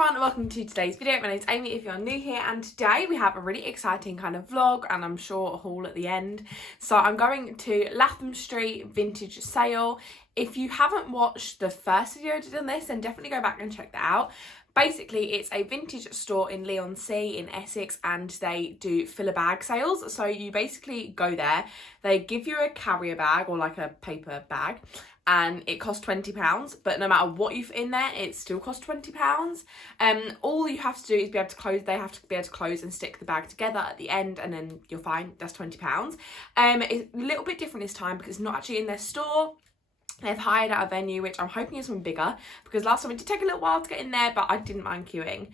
everyone, welcome to today's video. My name's Amy if you're new here, and today we have a really exciting kind of vlog and I'm sure a haul at the end. So I'm going to Latham Street vintage sale. If you haven't watched the first video I did on this, then definitely go back and check that out. Basically, it's a vintage store in Leigh-on-Sea in Essex, and they do fill a bag sales. So you basically go there, they give you a carrier bag or like a paper bag, and it costs £20, but no matter what you put in there, it still costs £20. All you have to do is be able to close, they have to be able to close and stick the bag together at the end, and then you're fine, that's £20. It's a little bit different this time because it's not actually in their store. They've hired out a venue, which I'm hoping is one bigger, because last time it did take a little while to get in there, but I didn't mind queuing.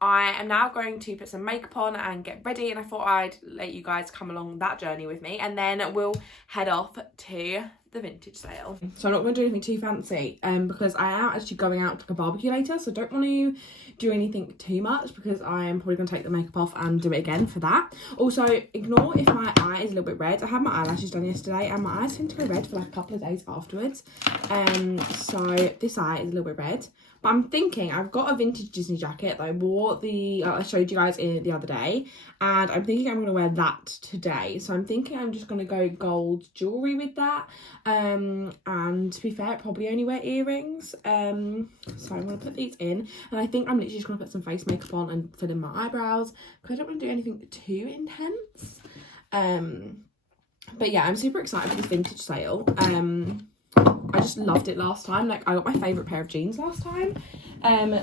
I am now going to put some makeup on and get ready, and I thought I'd let you guys come along that journey with me, and then we'll head off to the vintage sale. So I'm not going to do anything too fancy because I am actually going out to a barbecue later, so I don't want to do anything too much because I am probably going to take the makeup off and do it again for that. Also, ignore if my eye is a little bit red. I had my eyelashes done yesterday and my eyes seem to go red for like a couple of days afterwards. So this eye is a little bit red. But I'm thinking, I've got a vintage Disney jacket that I wore I showed you guys in the other day, and I'm thinking I'm going to wear that today. So I'm thinking I'm just going to go gold jewellery with that. And to be fair, I probably only wear earrings. So I'm going to put these in, and I think I'm literally just going to put some face makeup on and fill in my eyebrows because I don't want to do anything too intense. But yeah, I'm super excited for this vintage sale. I just loved it last time. Like, I got my favourite pair of jeans last time.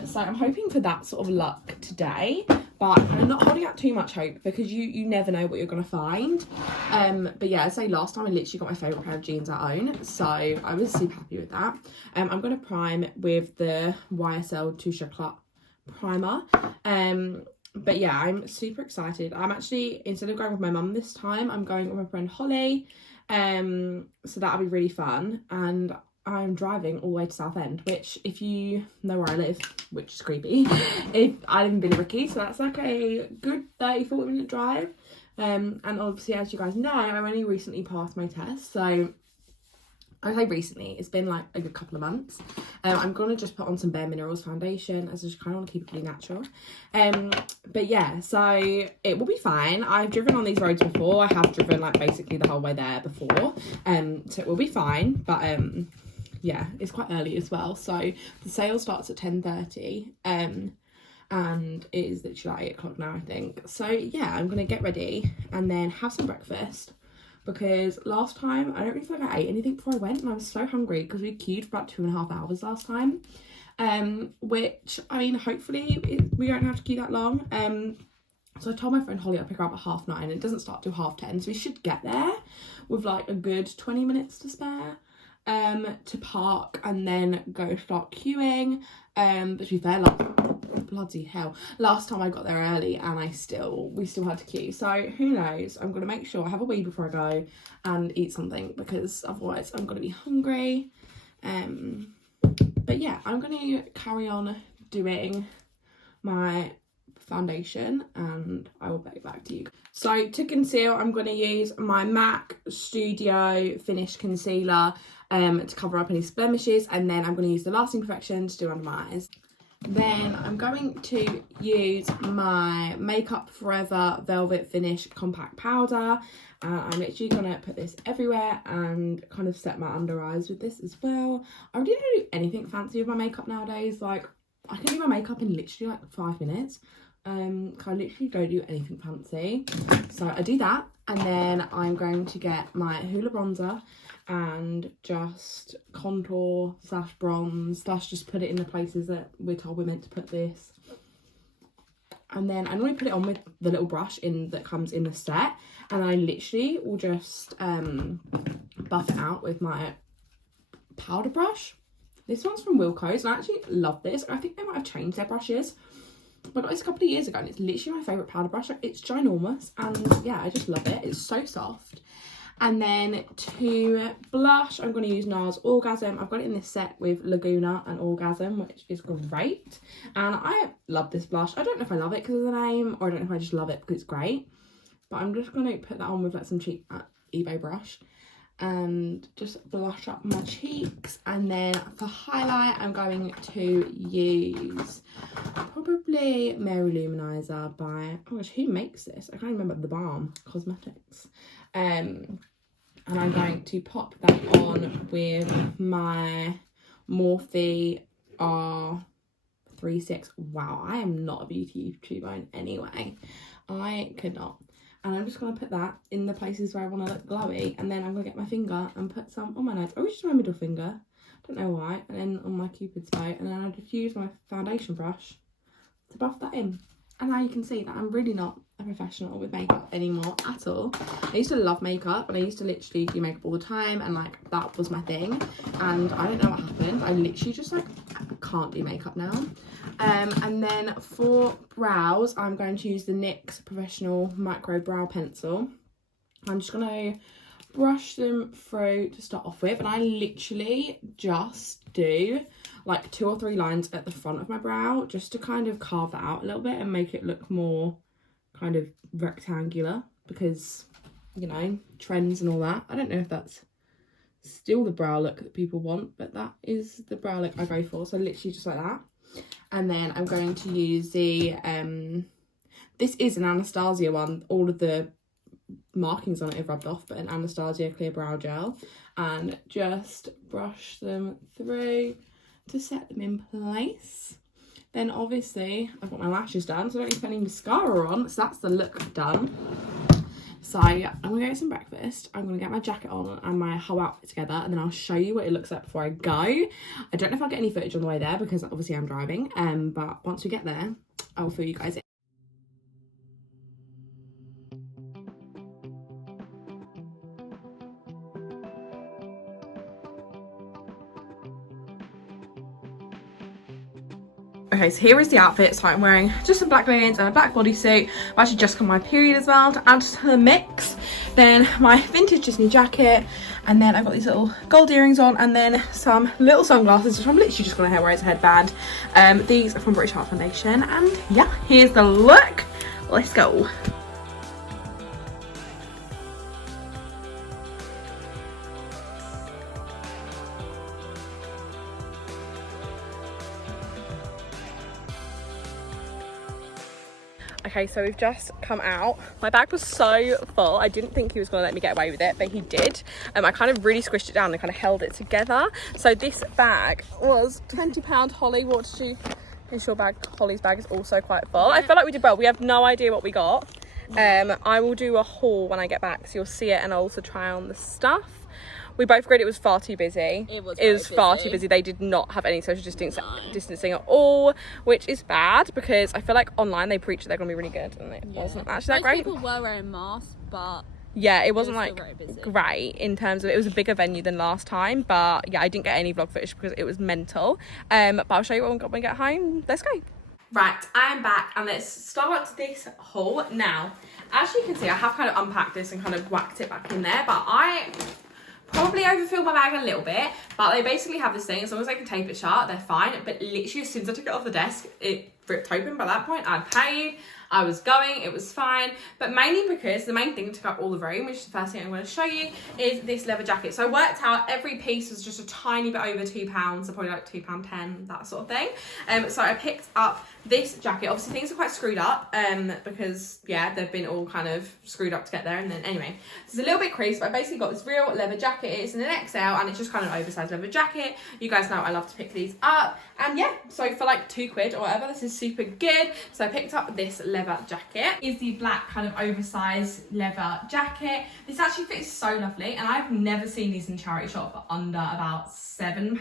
So I'm hoping for that sort of luck today. But I'm not holding out too much hope because you never know what you're going to find. But yeah, I'd say last time I literally got my favourite pair of jeans I own. So I was super happy with that. I'm going to prime with the YSL Touche Éclat primer. But yeah, I'm super excited. I'm actually, instead of going with my mum this time, I'm going with my friend Holly. So that'll be really fun, and I'm driving all the way to Southend, which, if you know where I live, which is creepy, if I live in Billericay, so that's like a good 30-40 minute drive. And obviously, as you guys know, I only recently passed my test, so I say recently, it's been like a good couple of months. I'm gonna just put on some Bare Minerals foundation as I just kind of want to keep it really natural. But yeah, so it will be fine. I've driven on these roads before. I have driven like basically the whole way there before. So it will be fine. But yeah, it's quite early as well. So the sale starts at 10:30. And it is literally like 8 o'clock now, I think. So yeah, I'm gonna get ready and then have some breakfast. Because last time, I don't really feel like I ate anything before I went, and I was so hungry because we queued for about 2.5 hours last time. Which, I mean, hopefully we don't have to queue that long. So I told my friend Holly I'll pick her up at 9:30, and it doesn't start till 10:30, so we should get there with like a good 20 minutes to spare to park and then go start queuing. But to be fair, like, bloody hell, last time I got there early and we still had to queue, so who knows. I'm gonna make sure I have a wee before I go and eat something because otherwise I'm gonna be hungry. But yeah, I'm gonna carry on doing my foundation and I will get back to you. So to conceal, I'm going to use my MAC Studio Finish Concealer to cover up any blemishes, and then I'm going to use the Lasting Perfection to do under my eyes. Then I'm going to use my Makeup Forever Velvet Finish Compact Powder. I'm literally going to put this everywhere and kind of set my under eyes with this as well. I really don't do anything fancy with my makeup nowadays. Like, I can do my makeup in literally like 5 minutes. I literally don't do anything fancy. So I do that, and then I'm going to get my Hoola bronzer and just contour / bronze / just put it in the places that we're told we're meant to put this. And then I normally put it on with the little brush that comes in the set, and I literally will just buff it out with my powder brush. This one's from Wilko's, and I actually love this. I think they might have changed their brushes. I got this a couple of years ago, and it's literally my favourite powder brush. It's ginormous, and yeah, I just love it. It's so soft. And then to blush, I'm going to use NARS Orgasm. I've got it in this set with Laguna and Orgasm, which is great. And I love this blush. I don't know if I love it because of the name, or I don't know if I just love it because it's great. But I'm just going to put that on with like some cheap eBay brush and just blush up my cheeks. And then for highlight, I'm going to use probably probably Mary Luminizer by, oh gosh, who makes this? I can't remember, The Balm Cosmetics. And I'm going to pop that on with my Morphe R36. Wow, I am not a beauty YouTuber in any way. I could not. And I'm just going to put that in the places where I want to look glowy. And then I'm going to get my finger and put some on my nose. Oh, just my middle finger. Don't know why. And then on my Cupid's bow. And then I just use my foundation brush to buff that in. And now you can see that I'm really not a professional with makeup anymore at all. I used to love makeup, and I used to literally do makeup all the time, and like that was my thing. And I don't know what happened. I literally just like can't do makeup now. And then for brows, I'm going to use the NYX Professional Micro Brow Pencil. I'm just going to brush them through to start off with, and I literally just do like 2 or 3 lines at the front of my brow just to kind of carve that out a little bit and make it look more kind of rectangular, because, you know, trends and all that. I don't know if that's still the brow look that people want, but that is the brow look I go for. So literally just like that. And then I'm going to use the this is an Anastasia one. All of the markings on it have rubbed off, but an Anastasia clear brow gel, and just brush them through to set them in place. Then obviously I've got my lashes done, so I don't need to put any mascara on, so that's the look done. So I'm gonna go get some breakfast, I'm gonna get my jacket on and my whole outfit together, and then I'll show you what it looks like before I go. I don't know if I'll get any footage on the way there because obviously I'm driving, but once we get there I'll fill you guys in. Okay, so here is the outfit. So I'm wearing just some black leggings and a black bodysuit. I've actually just come my period as well to add to the mix. Then my vintage Disney jacket, and then I've got these little gold earrings on, and then some little sunglasses, which I'm literally just gonna wear as a headband. These are from British Heart Foundation, and yeah, here's the look. Let's go. Okay, so we've just come out. My bag was so full. I didn't think he was going to let me get away with it, but he did. I kind of really squished it down and kind of held it together. So this bag was £20. Holly, what did you... Is your bag, Holly's bag is also quite full. I feel like we did well. We have no idea what we got. I will do a haul when I get back, so you'll see it, and I'll also try on the stuff. We both agreed it was far too busy. It was far too busy. They did not have any social distancing at all, which is bad because I feel like online they preach that they're going to be really good, and it wasn't actually that great. People were wearing masks, but yeah, it wasn't like great in terms of, it was a bigger venue than last time, but yeah, I didn't get any vlog footage because it was mental. But I'll show you what we got when we get home. Let's go. Right, I'm back, and let's start this haul. Now, as you can see, I have kind of unpacked this and kind of whacked it back in there, but I probably overfilled my bag a little bit, but they basically have this thing, as long as I can tape it shut, they're fine. But literally as soon as I took it off the desk, it ripped open. By that point, I'd paid, I was going, it was fine. But mainly because the main thing took up all the room, which is the first thing I'm going to show you, is this leather jacket. So I worked out every piece was just a tiny bit over £2, so probably like £2.10, that sort of thing. So I picked up this jacket. Obviously things are quite screwed up because yeah, they've been all kind of screwed up to get there, and then anyway, it's a little bit creased, but I basically got this real leather jacket. It's in an XL, and it's just kind of oversized leather jacket. You guys know I love to pick these up, and yeah, so for like £2 or whatever, this is super good. So I picked up this leather jacket. Is the black kind of oversized leather jacket. This actually fits so lovely, and I've never seen these in charity shop for under about £7.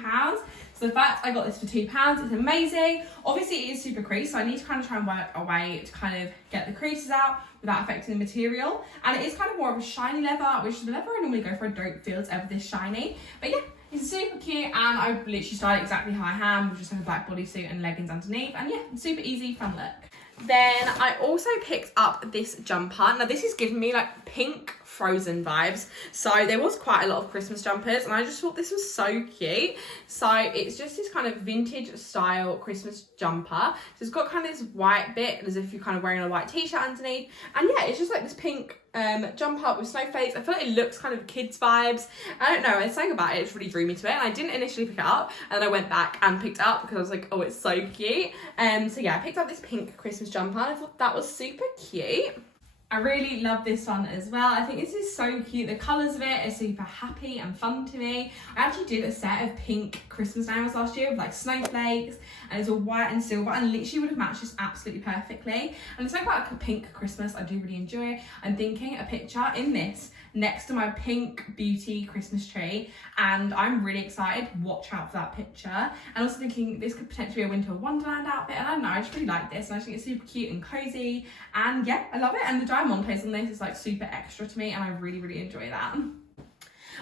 So the fact I got this for £2 is amazing. Obviously it is super creased, so I need to kind of try and work a way to kind of get the creases out without affecting the material. And it is kind of more of a shiny leather, which the leather I normally go for I don't feel it's ever this shiny. But yeah, it's super cute, and I literally styled it exactly how I am, with just like a black bodysuit and leggings underneath. And yeah, super easy, fun look. Then I also picked up this jumper. Now this is giving me like pink Frozen vibes. So there was quite a lot of Christmas jumpers, and I just thought this was so cute. So it's just this kind of vintage style Christmas jumper. So it's got kind of this white bit as if you're kind of wearing a white t-shirt underneath, and yeah, it's just like this pink jumper with snowflakes. I feel like it looks kind of kids vibes. I don't know, it's something about it, it's really drew me to it, and I didn't initially pick it up, and then I went back and picked it up because I was like, oh, it's so cute. So yeah, I picked up this pink Christmas jumper, and I thought that was super cute. I really love this one as well. I think this is so cute. The colours of it are super happy and fun to me. I actually did a set of pink Christmas nails last year with like snowflakes, and it's all white and silver, and literally would have matched this absolutely perfectly. And it's like about a pink Christmas I do really enjoy. I'm thinking a picture in this next to my pink beauty Christmas tree, and I'm really excited. Watch out for that picture. And also thinking this could potentially be a winter wonderland outfit, and I don't know, I just really like this, and I think it's super cute and cozy, and yeah, I love it. And the diamantes on this is like super extra to me, and I really enjoy that.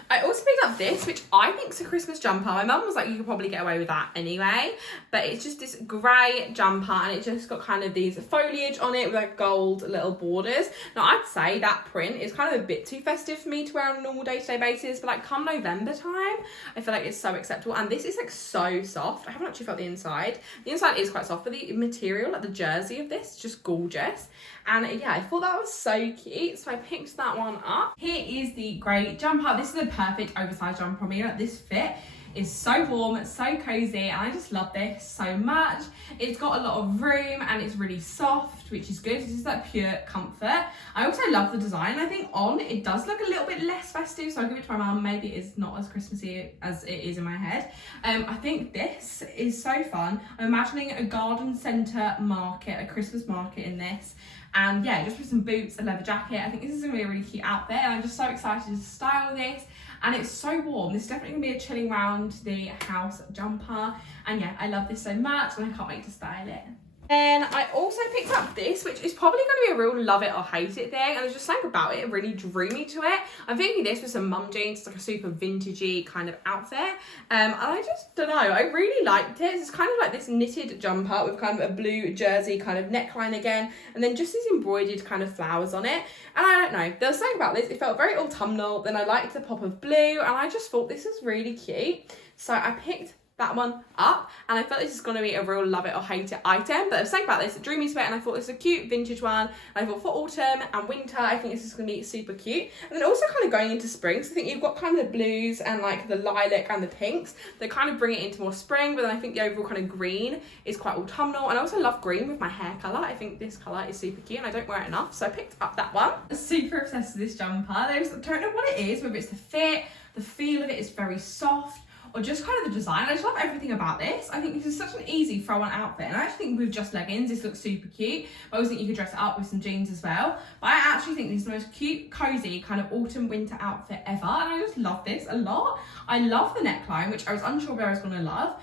I also picked up this, which I think is a Christmas jumper. My mum was like, you could probably get away with that anyway. But it's just this grey jumper, and it just got kind of these foliage on it with like gold little borders. Now, I'd say that print is kind of a bit too festive for me to wear on a normal day-to-day basis, but like come November time, I feel like it's so acceptable. And this is like so soft. I haven't actually felt the inside. The inside is quite soft, but the material, like the jersey of this, is just gorgeous. And yeah, I thought that was so cute, so I picked that one up. Here is the grey jumper. This is a perfect oversized jumper for me. Like, this fit is so warm, it's so cozy, and I just love this so much. It's got a lot of room, and it's really soft, which is good. It's just like pure comfort. I also love the design. I think on it does look a little bit less festive, so I'll give it to my mum. Maybe it's not as Christmassy as it is in my head. I think this is so fun. I'm imagining a garden centre market, a Christmas market in this. And yeah, just with some boots, a leather jacket. I think this is gonna be a really cute outfit, and I'm just so excited to style this. And it's so warm. This is definitely gonna be a chilling round the house jumper. And yeah, I love this so much, and I can't wait to style it. And I also picked up this, which is probably going to be a real love it or hate it thing, and there's just something about it really drew me to it. I'm thinking this with some mum jeans, like a super vintagey kind of outfit, and I just don't know, I really liked it. It's kind of like this knitted jumper with kind of a blue jersey kind of neckline again, and then just these embroidered kind of flowers on it. And I don't know, there was something about this, it felt very autumnal, then I liked the pop of blue, and I just thought this was really cute, so I picked that one up, and I felt this is going to be a real love it or hate it item. But I was saying about this, it drew me to it, and I thought this is a cute vintage one. And I thought for autumn and winter, I think this is going to be super cute. And then also kind of going into spring, so I think you've got kind of the blues and like the lilac and the pinks that kind of bring it into more spring, but then I think the overall kind of green is quite autumnal. And I also love green with my hair colour. I think this colour is super cute, and I don't wear it enough, so I picked up that one. Super obsessed with this jumper. I don't know what it is, whether it's the fit, the feel of it is very soft, or just kind of the design. I just love everything about this. I think this is such an easy throw on outfit, and I actually think with just leggings this looks super cute. I always think you could dress it up with some jeans as well, but I actually think this is the most cute, cozy kind of autumn winter outfit ever, and I just love this a lot. I love the neckline, which I was unsure where I was going to love,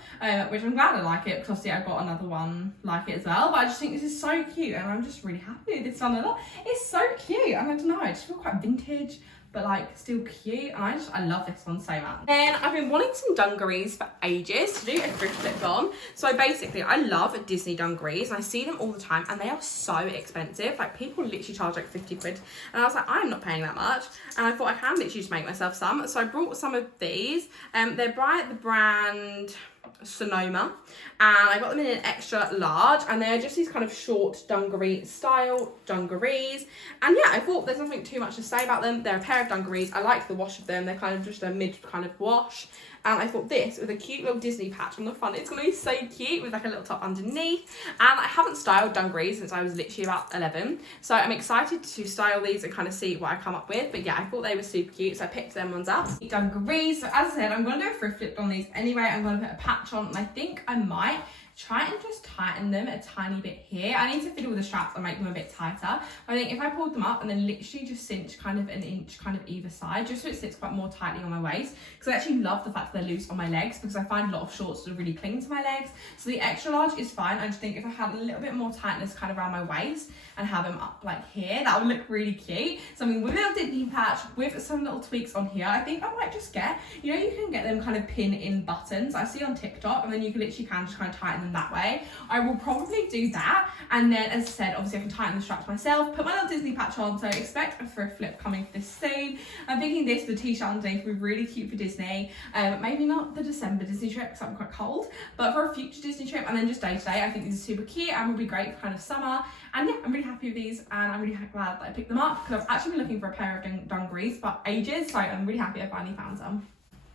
which I'm glad I like it, because obviously I got another one like it as well. But I just think this is so cute, and I'm just really happy with this one a lot. It's so cute, and I don't know, I just feel quite vintage, but like still cute, and I love this one so much. Then I've been wanting some dungarees for ages to do a thrift flip on. So I love Disney dungarees, and I see them all the time, and they are so expensive. Like, people literally charge like 50 quid, and I was like, I'm not paying that much, and I thought I can literally just make myself some. So I brought some of these. They're by the brand Sonoma, and I got them in an extra large, and they're just these kind of short dungaree style dungarees. And yeah, I thought there's nothing too much to say about them. They're a pair of dungarees. I like the wash of them. They're kind of just a mid kind of wash. And I thought this with a cute little Disney patch on the front, it's going to be so cute with like a little top underneath. And I haven't styled dungarees since I was literally about 11. So I'm excited to style these and kind of see what I come up with. But yeah, I thought they were super cute, so I picked them ones up. Dungarees. So as I said, I'm going to do a thrift flip on these anyway. I'm going to put a patch on, and I think I might try and just tighten them a tiny bit here. I need to fiddle with the straps and make them a bit tighter. I think if I pulled them up and then literally just cinch kind of an inch kind of either side, just so it sits quite more tightly on my waist, because I actually love the fact that they're loose on my legs, because I find a lot of shorts that really cling to my legs. So the extra large is fine. I just think if I had a little bit more tightness kind of around my waist and have them up like here, that would look really cute. So I mean, with a little Disney patch, with some little tweaks on here, I think I might just get, you know, you can get them kind of pin in buttons I see on TikTok, and then you can literally just kind of tighten them them that way. I will probably do that, and then as I said, obviously I can tighten the straps myself, put my little Disney patch on, so expect a thrift flip coming for this soon. I'm thinking this, the t-shirt underneath, would be really cute for Disney. Maybe not the December Disney trip because I'm quite cold, but for a future Disney trip, and then just day to day, I think these are super cute and will be great for kind of summer. And yeah, I'm really happy with these, and I'm really glad that I picked them up because I've actually been looking for a pair of dungarees for ages, so I'm really happy I finally found some.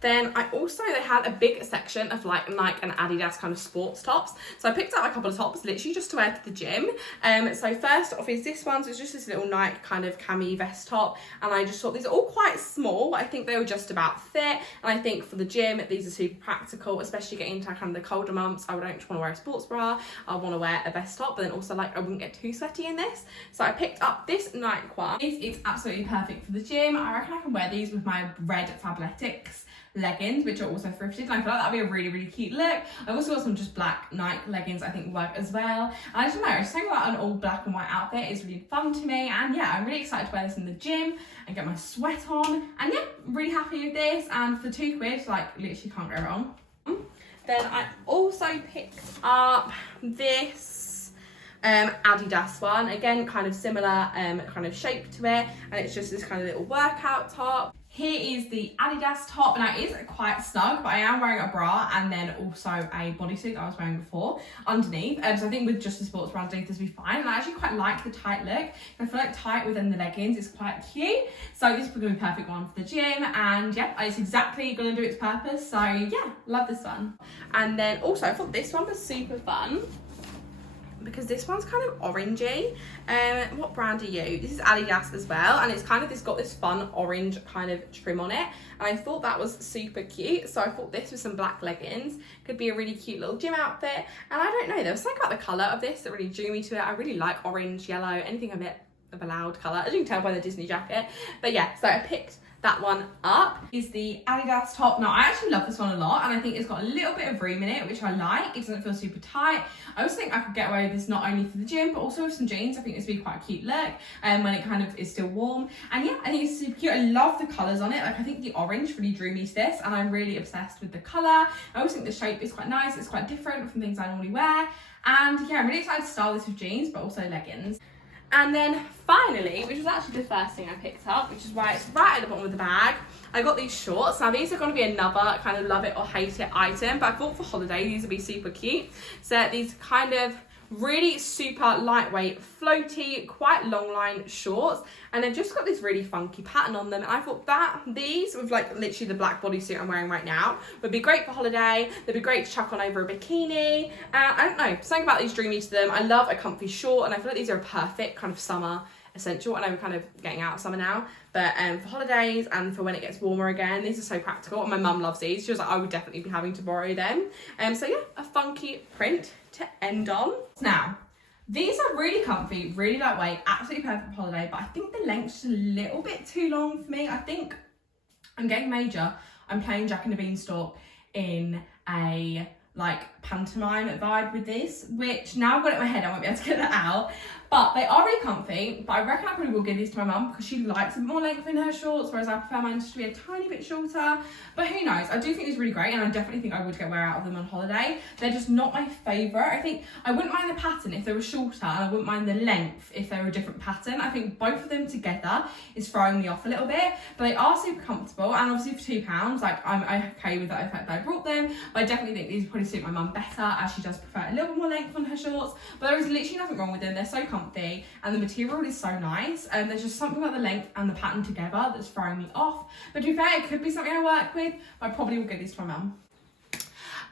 Then they had a big section of like Nike and Adidas kind of sports tops. So I picked up a couple of tops literally just to wear to the gym. So first off is this one. So it's just this little Nike kind of cami vest top. And I just thought these are all quite small, but I think they were just about fit. And I think for the gym, these are super practical, especially getting into kind of the colder months. I don't just want to wear a sports bra. I want to wear a vest top, but then also like I wouldn't get too sweaty in this. So I picked up this Nike one. It's absolutely perfect for the gym. I reckon I can wear these with my red Fabletics leggings, which are also thrifted, and I feel like that'd be a really cute look. I've also got some just black Nike leggings I think will work as well, and I don't know, I just think about an all black and white outfit is really fun to me, and yeah, I'm really excited to wear this in the gym and get my sweat on, and yeah, really happy with this, and for £2, like literally can't go wrong. Then I also picked up this Adidas one, again kind of similar kind of shape to it, and it's just this kind of little workout top. Here is the Adidas top. Now it is quite snug, but I am wearing a bra and then also a bodysuit that I was wearing before underneath. So I think with just the sports bra underneath this will be fine. And I actually quite like the tight look. I feel like tight within the leggings is quite cute. So this is going to be a perfect one for the gym. And yeah, it's exactly going to do its purpose. So yeah, love this one. And then also I thought this one was super fun, because this one's kind of orangey. What brand are you? This is Adidas as well, and it's kind of got this fun orange kind of trim on it, and I thought that was super cute. So I thought this with some black leggings could be a really cute little gym outfit. And I don't know, there was something about the colour of this that really drew me to it. I really like orange, yellow, anything a bit of a loud colour, as you can tell by the Disney jacket. But yeah, so I picked that one up. Is the Adidas top. Now I actually love this one a lot, and I think it's got a little bit of room in it, which I like. It doesn't feel super tight. I also think I could get away with this not only for the gym but also with some jeans. I think this would be quite a cute look when it kind of is still warm. And yeah, I think it's super cute. I love the colours on it. Like I think the orange really drew me to this, and I'm really obsessed with the colour. I also think the shape is quite nice. It's quite different from things I normally wear. And yeah, I'm really excited to style this with jeans but also leggings. And then finally, which was actually the first thing I picked up, which is why it's right at the bottom of the bag, I got these shorts. Now these are going to be another kind of love it or hate it item, but I thought for holiday these would be super cute. So these kind of really super lightweight, floaty, quite long line shorts, and they've just got this really funky pattern on them. And I thought that these, with like literally the black bodysuit I'm wearing right now, would be great for holiday. They'd be great to chuck on over a bikini. I don't know, something about these drew me to them. I love a comfy short, and I feel like these are a perfect kind of summer essential. I know we're kind of getting out of summer now, but for holidays and for when it gets warmer again, these are so practical. And my mum loves these. She was like, I would definitely be having to borrow them. So yeah, a funky print to end on. Now, these are really comfy, really lightweight, absolutely perfect for holiday, but I think the length's just a little bit too long for me. I think I'm getting major. I'm playing Jack and the Beanstalk in a like pantomime vibe with this, which now I've got it in my head, I won't be able to get that out. But they are really comfy, but I reckon I probably will give these to my mum because she likes a bit more length in her shorts, whereas I prefer mine to be a tiny bit shorter. But who knows? I do think it's really great, and I definitely think I would get wear out of them on holiday. They're just not my favourite. I think I wouldn't mind the pattern if they were shorter, and I wouldn't mind the length if they were a different pattern. I think both of them together is throwing me off a little bit, but they are super comfortable, and obviously for £2, like I'm okay with the fact that I brought them, but I definitely think these would probably suit my mum better, as she does prefer a little bit more length on her shorts. But there is literally nothing wrong with them. They're so comfy, and the material is so nice, and there's just something about the length and the pattern together that's throwing me off. But to be fair, it could be something I work with, but I probably will give these to my mum.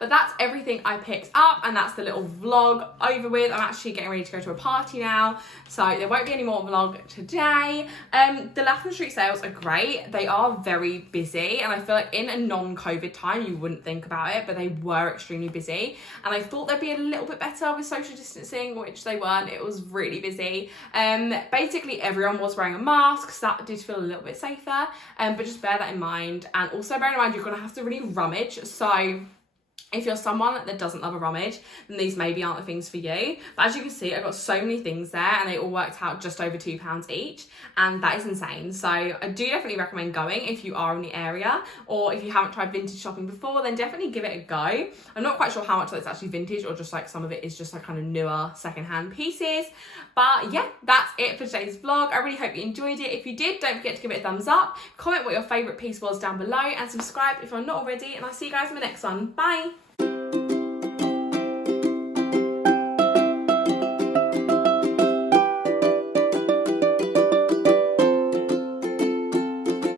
But that's everything I picked up, and that's the little vlog over with. I'm actually getting ready to go to a party now, so there won't be any more vlog today. The Latham Street sales are great. They are very busy, and I feel like in a non-COVID time you wouldn't think about it, but they were extremely busy, and I thought they'd be a little bit better with social distancing, which they weren't. It was really busy. Basically everyone was wearing a mask, so that did feel a little bit safer, but just bear that in mind. And also bear in mind you're gonna have to really rummage, so If you're someone that doesn't love a rummage, then these maybe aren't the things for you. But as you can see, I got so many things there and they all worked out just over £2 each. And that is insane. So I do definitely recommend going if you are in the area, or if you haven't tried vintage shopping before, then definitely give it a go. I'm not quite sure how much of it's actually vintage or just like some of it is just like kind of newer secondhand pieces. But yeah, that's it for today's vlog. I really hope you enjoyed it. If you did, don't forget to give it a thumbs up, comment what your favourite piece was down below, and subscribe if you're not already. And I'll see you guys in the next one. Bye.